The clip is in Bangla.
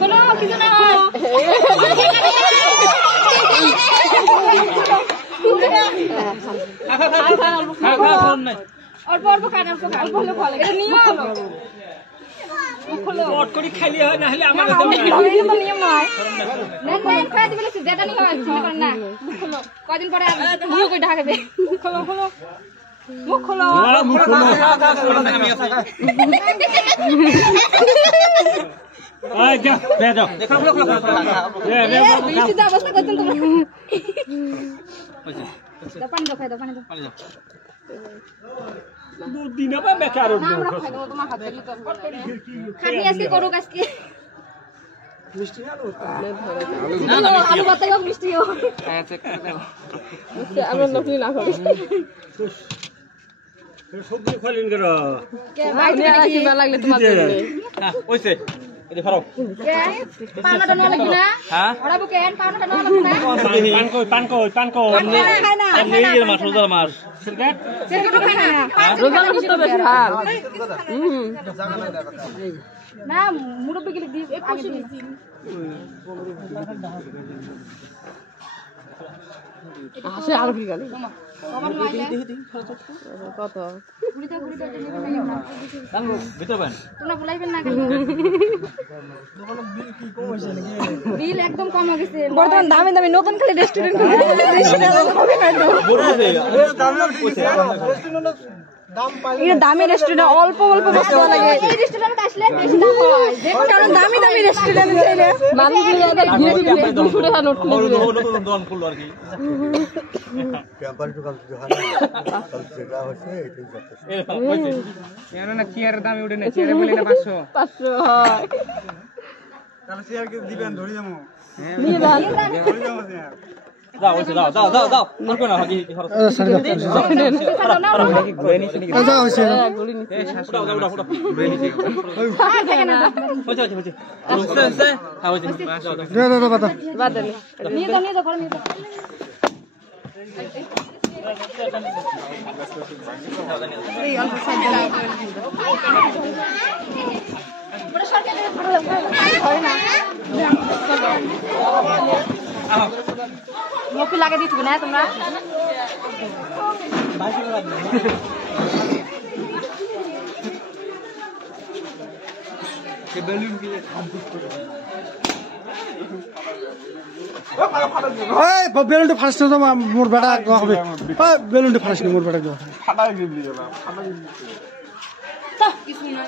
কোনো কিছু না অল্প অল্প খান অল্প হলে ফলে এটা নিয়ম পট করে খাইলে হয় না হলে আমার নিয়ম নয় খাই দিবে যেটা নিয়ে হয় চিন্তা করেন না কদিন পরে মুখ কই ঢাকাবে খোলো খোলো মুখ খোলো মুখ খোলো আয় যা দে দাও দেখো খোলো খোলো দে দে বেশি যা অবস্থা করছেন তোমরা দাও পানি দাও খাই দাও পানি দাও দুদিন আবার বেকার না আমরা খাই দাও তোমার হাত ধরে তো খাবি আজকে করুক আজকে মিষ্টি আলু না আলু বাতাও মিষ্টিও হ্যাঁ চেক করে দাও মিষ্টি আলু নকলি না করে সবজি খাইলেন কেন কে ভাই কি ভালো লাগলে তোমার জন্য হ্যাঁ ওইছে এদি ফারো কে পানাটা না লাগি না হ্যাঁ ওড়াবো কেন পানাটা না লাগি না পান কই খাই না এই মাছ রোজার মাছ সিরকাট সেটা খাই না রোজা মাস তো বেশ ভাল না মুরব্বি গেলে দি আগে দি আসে আর কি গেল আমার মাইলে কত ঘুরিতে ঘুরিতে নিবে না আমরা দাঙ্গো ভিতর বান তোমরা বলাইবেন না কেন দোকানে বিল কি কম হইছে নাকি বিল একদম কম হয়ে গেছে বর্তমান দামি দামি নতুন খালি রেস্টুরেন্ট খুলে বড় আছে রেস্টুরেন্টের দাম পাইলে এটা দামি রেস্টুরেন্ট অল্প অল্প বস্তু লাগে এই রেস্টুরেন্টে আসলে বেশি দাম হয় কারণ দামি দামি রেস্টুরেন্ট চাইলে মানুষগুলো যাদের ঘিরে দিবে 200 টাকা নোট খুলে দিবে নতুন দোকান খুললো আর কি ক্যাম্পাস দোকান দোকান যেটা হচ্ছে এটাই যথেষ্ট এর না চেয়ারের দাম উঠে না চেয়ারে বলে না 500 500 হয় তাহলে শেয়ার কি দিবেন ধরে যাবো নিয়ে যান ধরে যাবো শেয়ার দাও ওইছে দাও দাও দাও দাও করবে না কি খরচ ঘুরে নিছে নাকি দাও হইছে গুলি নিতে উড়া উড়া উড়া ঘুরে নিছে আর থাকে না হইছে হইছে হইছে হ্যাঁ হইছে দাও দাও বাতা বাদ দেন নিয়ে যাও ঘরে নিয়ে যাও এই অল্প সাইড দাও বড় সরকারে হয় না মুখ লাগা দিতে না তোমরা কে বেলুন কি ওই বেলুনটা ফাস্ট তো মোর বেটা হবে ওই বেলুনটা ফাস্ট মোর বেটা ফাটা গিয়ে দিলা ফাটা কিছু না